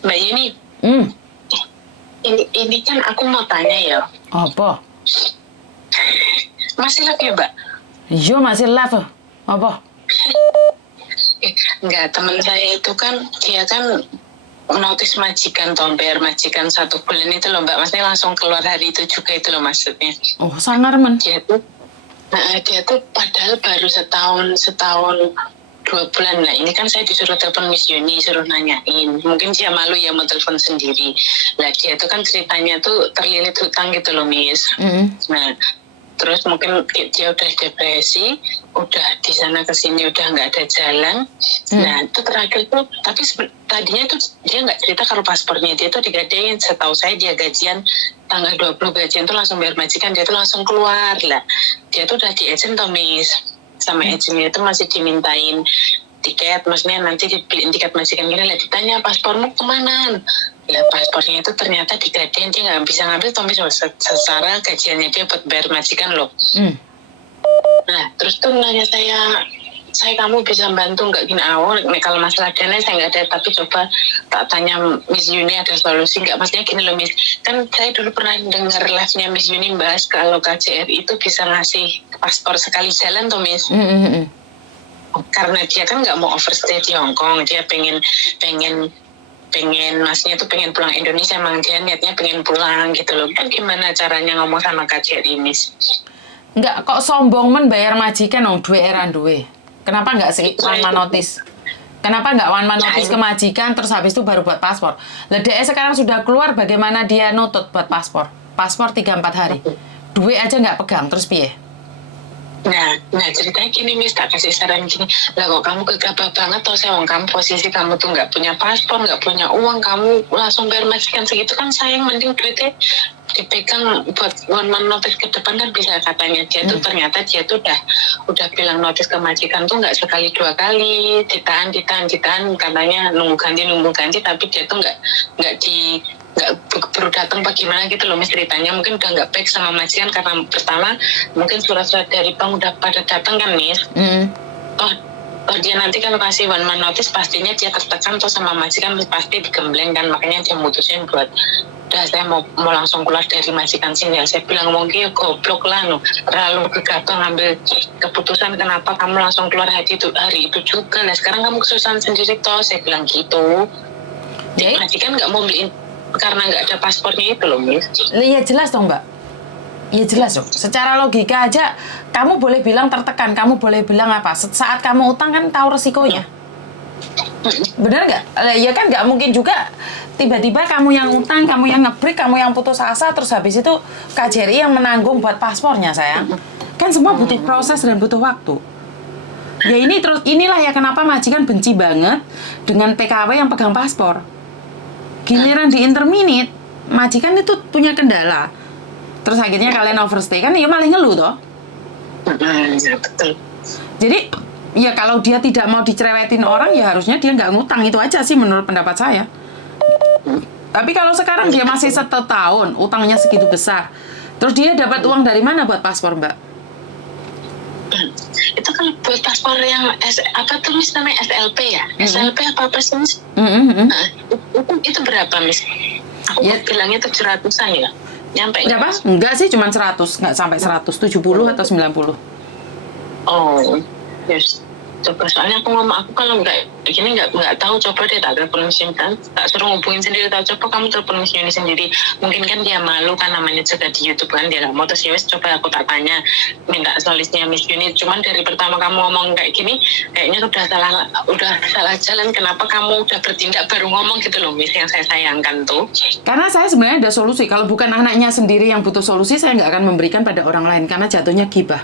Mbak Yuni, Hmm, ini kan aku mau tanya ya, apa? masih live ya Mbak? Iya masih live. Apa? Enggak, teman saya itu kan, dia kan notis majikan, toh bayar majikan 1 bulan itu loh Mbak, maksudnya langsung keluar hari itu juga itu loh maksudnya. Oh, sangar men. Dia tuh padahal baru setahun 2 bulan lah. Ini kan saya disuruh telepon Miss Yuni, suruh nanyain. Mungkin dia malu ya mau telepon sendiri. Lah dia tuh kan ceritanya tuh terlilit hutang gitu loh Miss. Nah, terus mungkin dia udah depresi, udah di sana kesini udah nggak ada jalan. Nah itu terakhir tuh, tapi tadinya tuh dia nggak cerita kalau paspornya dia tuh digadein. Setahu saya dia gajian tanggal 20 gajian tuh langsung bayar majikan, dia tuh langsung keluar lah. Dia tuh udah di agent toh Miss, sama agentnya itu masih dimintain tiket, maksudnya nanti dibeliin tiket majikan gini lah, ditanya paspormu kemana. Ya paspornya itu ternyata digadein, dia nggak bisa ngambil Tommy secara gajiannya dia buat bayar majikan loh. Nah terus tuh nanya saya kamu bisa bantu nggak gini awal, kalau masalah dana saya nggak ada, tapi coba tak tanya Miss Yuni ada solusi nggak. Maksudnya gini loh Miss, kan saya dulu pernah dengar live-nya Miss Yuni bahas kalau KJRI itu bisa ngasih paspor sekali jalan tuh Miss. Karena dia kan nggak mau overstay di Hong Kong, dia pengen maksudnya tuh pengen pulang Indonesia, emang dia niatnya pengen pulang gitu loh. Kan gimana caranya ngomong sama KJRI Miss? Enggak, kok sombong men bayar majikan dong, duwe eran duwe. Kenapa enggak one man notice? Kenapa enggak one man notice ke majikan terus habis itu baru buat paspor? Lah DE sekarang sudah keluar, bagaimana dia nutut buat paspor? Paspor 3-4 hari. Duit aja enggak pegang, terus piye? Nah ceritanya gini Miss, tak kasih saran gini, lah kok kamu gegabah banget tau saya, kamu posisi kamu tuh nggak punya paspor, nggak punya uang, kamu langsung bayar majikan segitu kan sayang, mending duitnya dipegang buat one man notice ke depan kan bisa. Katanya dia tuh ternyata dia tuh udah bilang notice ke majikan tuh nggak sekali 2 kali, ditahan katanya nunggu ganti, tapi dia tuh nggak perlu datang bagaimana gitu loh Miss, ceritanya mungkin udah nggak baik sama majikan karena pertama mungkin surat-surat dari bank udah pada datang kan Miss. Oh dia nanti kalau kasih one man notice pastinya dia tertekan tuh sama majikan, pasti digembleng kan, makanya dia mutusin buat udah saya mau langsung keluar dari majikan sini. Saya bilang mungkin goblok lah no, terlalu gegabah ngambil keputusan, kenapa kamu langsung keluar hari itu juga. Nah sekarang kamu kesusahan sendiri toh, saya bilang gitu. Jadi majikan nggak mau beliin karena nggak ada paspornya itu loh Miss. Iya jelas dong Mbak. Iya jelas dong. Secara logika aja kamu boleh bilang tertekan, kamu boleh bilang apa. Saat kamu utang kan tahu resikonya. Benar nggak? Ya kan nggak mungkin juga tiba-tiba kamu yang utang, kamu yang ngebreak, kamu yang putus asa, terus habis itu KJRI yang menanggung buat paspornya sayang. Kan semua butuh proses dan butuh waktu. Ya inilah ya kenapa majikan benci banget dengan PKW yang pegang paspor. Giliran di interminute, majikan itu punya kendala. Terus akhirnya kalian overstay kan, ya malah ngeluh toh. Betul. Jadi ya kalau dia tidak mau dicerewetin orang, ya harusnya dia nggak ngutang, itu aja sih menurut pendapat saya. Tapi kalau sekarang dia masih 1 tahun, utangnya segitu besar, terus dia dapat uang dari mana buat paspor Mbak? Itu kan buat paspor yang apa tuh Miss namanya SLP ya? SLP apa sih Miss? Nah, itu berapa Miss? Aku bilangnya 700-an ya. Nyampe berapa? Enggak sih, cuma 100, nggak sampai 170 atau 90. Oh, yes. Coba soalnya aku kalau nggak begini nggak tahu, coba deh tak telepon Miss Yuni, tak suruh ngubungin sendiri, tahu coba kamu telepon Miss Yuni sendiri, mungkin kan dia malu kan, namanya juga di YouTube kan, dia nggak mau. Terus yowes coba aku tak tanya, minta solusinya Miss Yuni. Cuman dari pertama kamu ngomong kayak gini kayaknya udah salah jalan. Kenapa kamu udah bertindak baru ngomong gitu loh Miss, yang saya sayangkan tuh. Karena saya sebenarnya ada solusi. Kalau bukan anaknya sendiri yang butuh solusi, saya nggak akan memberikan pada orang lain karena jatuhnya gibah.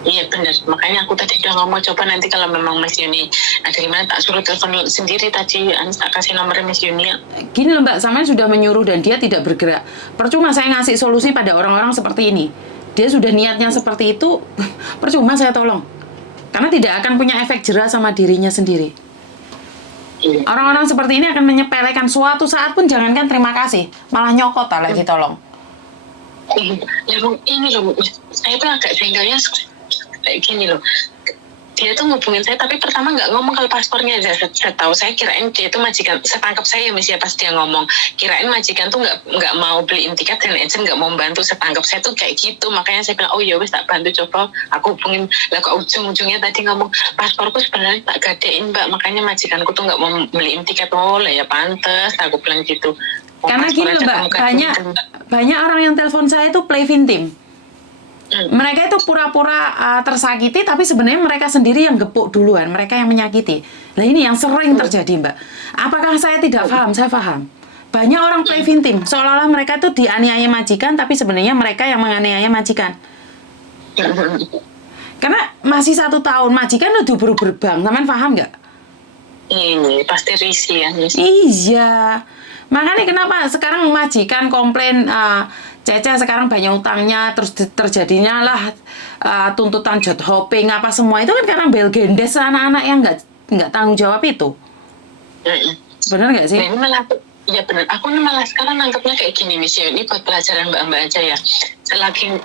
Iya benar, makanya aku tadi udah ngomong coba nanti kalau memang Miss Yuni ada gimana tak suruh telepon sendiri tadi, tak kasih nomor Miss Yuni. Gini loh Mbak, sampean sudah menyuruh dan dia tidak bergerak. Percuma saya ngasih solusi pada orang-orang seperti ini. Dia sudah niatnya seperti itu, percuma saya tolong. Karena tidak akan punya efek jerah sama dirinya sendiri. Orang-orang seperti ini akan menyepelekan suatu saat pun, jangankan terima kasih, malah nyokot lagi tolong. Ya ini loh, saya tuh agak jengganya kayak gini loh. dia tuh ngubungin saya, tapi pertama nggak ngomong kalau paspornya aja. Setahu saya kirain dia tuh majikan, setangkap saya ya pas dia ngomong, kirain majikan tuh nggak mau beliin tiket dan agent nggak mau bantu. Setangkap saya tuh kayak gitu, makanya saya bilang oh ya wes tak bantu, coba aku hubungin. Lah kok ujung-ujungnya tadi ngomong pasporku sebenarnya tak gadein mbak, makanya majikanku tuh nggak mau beliin tiket. Oh lah ya pantes, aku bilang gitu. Karena gini loh mbak, banyak orang yang telepon saya itu play victim. Mereka itu pura-pura tersakiti, tapi sebenarnya mereka sendiri yang gepuk duluan, mereka yang menyakiti. Nah ini yang sering terjadi mbak. Apakah saya tidak paham? Saya paham. Banyak orang play victim, seolah-olah mereka itu dianiaya majikan, tapi sebenarnya mereka yang menganiaya majikan. Karena masih 1 tahun, majikan udah berubah bank, teman paham nggak? Ini pasti risih ya. Iya. Makanya kenapa sekarang majikan komplain, Cece sekarang banyak utangnya, terus terjadinya lah tuntutan job hopping apa semua itu kan karena belgendes anak-anak yang nggak tanggung jawab itu. Benar nggak sih? Nah, ini malah ya benar. Aku malah sekarang nangkepnya kayak gini Miss, ya ini buat pelajaran mbak-mbak aja ya. Selagi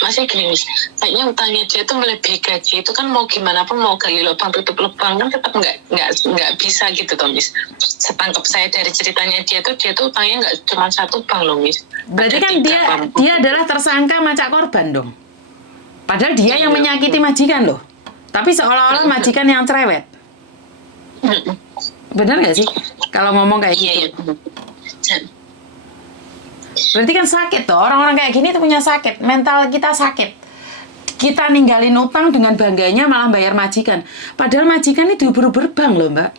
masih gini Miss, kayaknya utangnya dia tuh melebihi gaji itu kan, mau gimana pun mau gali lubang tutup lubang kan tetap nggak bisa gitu toh Miss. Setangkap saya dari ceritanya dia tuh utangnya nggak cuma 1 bank loh Miss. Berarti kan dia adalah tersangka macak korban dong. Padahal dia yang menyakiti majikan loh. Tapi seolah-olah majikan yang cerewet. Benar nggak sih kalau ngomong kayak gitu? Berarti kan sakit tuh, orang-orang kayak gini tuh punya sakit, mental kita sakit. Kita ninggalin utang dengan bangganya malah bayar majikan. Padahal majikan itu berubah bank loh mbak.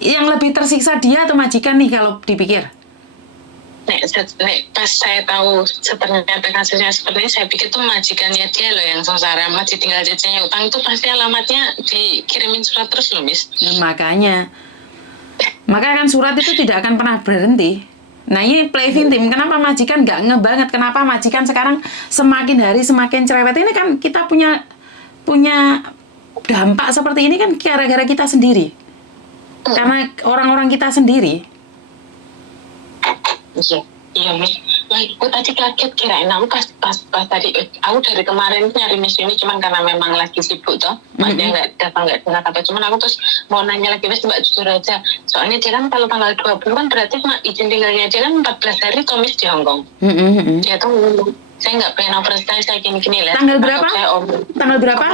Yang lebih tersiksa dia atau majikan nih kalau dipikir? Pas saya tahu ternyata kasusnya seperti ini, saya pikir tuh majikannya dia loh yang sengsara, tinggal jajannya utang itu pasti alamatnya dikirimin surat terus loh Miss. Makanya kan surat itu tidak akan pernah berhenti. Nah ini play victim, kenapa majikan nggak ngebanget? Kenapa majikan sekarang semakin hari semakin cerewet? Ini kan kita punya dampak seperti ini kan gara-gara kita sendiri. Karena orang-orang kita sendiri. Iya Miss. Wah, aku tadi kaget, kirain aku pas tadi aku dari kemarin nyari Miss ini cuman karena memang lagi sibuk toh, makanya nggak datang apa. Cuman aku terus mau nanya lagi Miss, mbak jujur aja, soalnya dia kan kalau tanggal 20 kan berarti izin tinggalnya dia kan 14 hari toh Miss di Hong Kong. Dia tuh saya nggak pengen overstay, saya gini lah. Tanggal berapa? Tanggal berapa?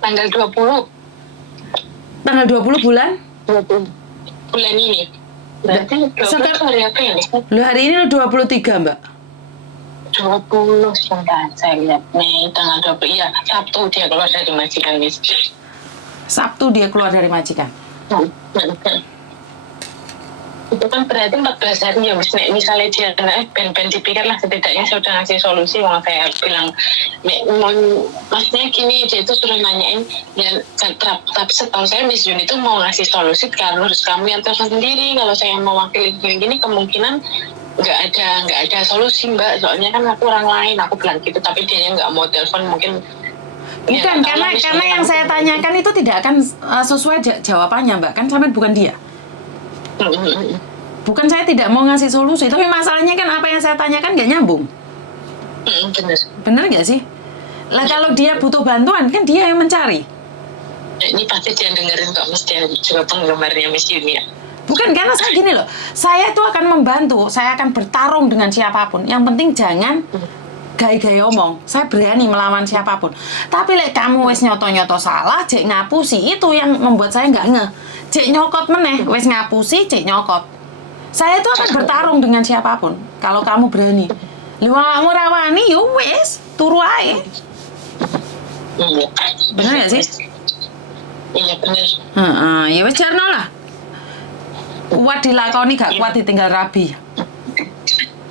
Tanggal 20. Tanggal 20 bulan? 20 bulan ini. Berarti 20 hari apa ini? Hari ini 23 mbak. 20 sebentar saya lihat nih, tanggal 20. Iya, Sabtu dia keluar dari majikan Miss. Sabtu dia keluar dari majikan. Itu kan berarti 14 hari ya Miss. Misalnya dia ben dipikir lah, setidaknya saya udah ngasih solusi. Kalau saya bilang maksudnya gini, dia itu sudah nanyain ya, tapi setahu saya Miss Juni itu mau ngasih solusi, kalau harus kamu yang telepon sendiri. Kalau saya mewakili gini kemungkinan nggak ada solusi mbak, soalnya kan aku orang lain, aku bilang gitu, tapi dia nggak mau telepon mungkin. Bukan, ya, karena yang saya tanyakan itu tidak akan sesuai jawabannya mbak, kan sampai bukan dia. Bukan saya tidak mau ngasih solusi, tapi masalahnya kan apa yang saya tanyakan nggak nyambung. Bener nggak sih? Lah kalau dia butuh bantuan kan dia yang mencari. Ini pasti dia dengerin kok Miss, dia juga penggemarnya Miss Yuni ya. Bukan, karena saya gini loh, saya itu akan membantu, saya akan bertarung dengan siapapun. Yang penting jangan gaya-gaya omong. Saya berani melawan siapapun. Tapi kamu wes nyoto-nyoto salah, cek ngapusi, itu yang membuat saya nggak ngeh. Cek nyokot meneh, wes ngapusi, cek nyokot. Saya itu akan bertarung dengan siapapun. Kalau kamu berani. Lu kamu rawani, yo wes, turu ae. Iya. Bener nggak sih? Iya bener. Ya wes jarno lah. Kuat dilakoni, gak kuat ditinggal rabi.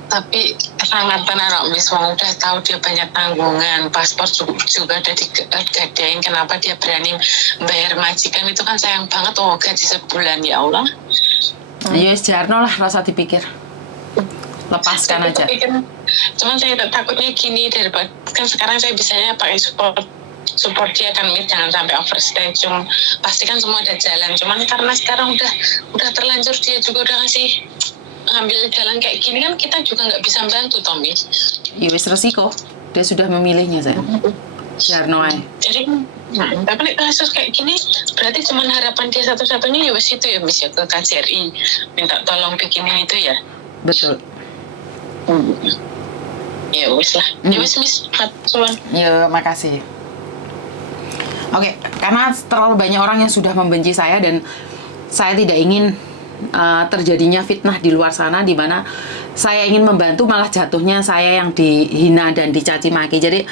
Tapi sangat benar Miss, Wong udah tahu dia banyak tanggungan, paspor juga udah digadain, kenapa dia berani bayar majikan? Itu kan sayang banget, gaji sebulan, ya Allah. Ya jarno lah, rasa dipikir. Lepaskan aja. Cuman saya takutnya gini, daripada kan sekarang saya bisanya pakai support dia kan Miss, jangan sampai overstay. Pasti kan semua ada jalan, cuman karena sekarang udah terlanjur, dia juga udah ngambil jalan kayak gini kan, kita juga nggak bisa bantu toh Miss. Ya wis resiko. Dia sudah memilihnya, sayang. Jarno ae. Jadi tapi nek kasus kayak gini berarti cuman harapan dia satu-satunya ya wis itu ya bisa ke KJRI minta tolong bikinin itu ya. Betul. Ya wis lah. Ya wis cuman. Ya, makasih. Oke, karena terlalu banyak orang yang sudah membenci saya dan saya tidak ingin terjadinya fitnah di luar sana di mana saya ingin membantu malah jatuhnya saya yang dihina dan dicaci maki. Jadi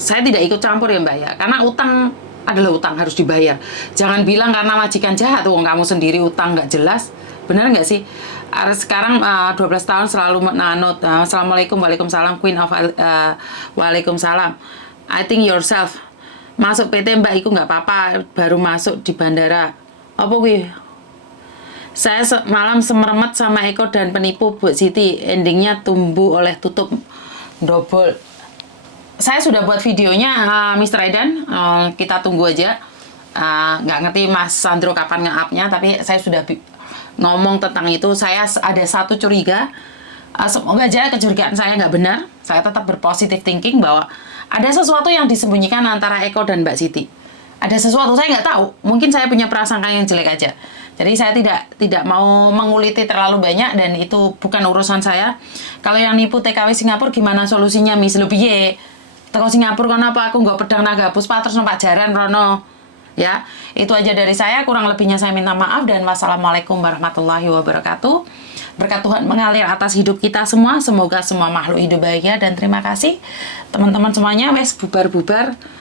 saya tidak ikut campur ya Mbak ya, karena utang adalah utang, harus dibayar. Jangan bilang karena majikan jahat, wong kamu sendiri utang nggak jelas. Benar nggak sih? Sekarang 12 tahun selalu menanut. Assalamualaikum, waalaikumsalam, Queen of waalaikumsalam. I think yourself. Masuk PT Mbak Iku nggak apa-apa, baru masuk di bandara. Apa kuwi? Saya malam semeremet sama Eko dan penipu Bu Siti. Endingnya tumbuh oleh tutup double. Saya sudah buat videonya, Mr. Aidan. Kita tunggu aja. Nggak ngerti Mas Sandro kapan nge-up-nya, tapi saya sudah ngomong tentang itu. Saya ada satu curiga. Semoga aja kecurigaan saya nggak benar. Saya tetap berpositif thinking bahwa ada sesuatu yang disembunyikan antara Eko dan Mbak Siti. Ada sesuatu, saya nggak tahu. Mungkin saya punya prasangka yang jelek aja. Jadi saya tidak mau menguliti terlalu banyak dan itu bukan urusan saya. Kalau yang nipu TKW Singapura gimana solusinya, Miss? Lu piye? Teko Singapura kenapa aku nggak pedang naga puspa terus numpak jaran rono? Ya, itu aja dari saya. Kurang lebihnya saya minta maaf dan wassalamualaikum warahmatullahi wabarakatuh. Berkat Tuhan mengalir atas hidup kita semua. Semoga semua makhluk hidup bahagia dan terima kasih teman-teman semuanya. Wes bubar-bubar.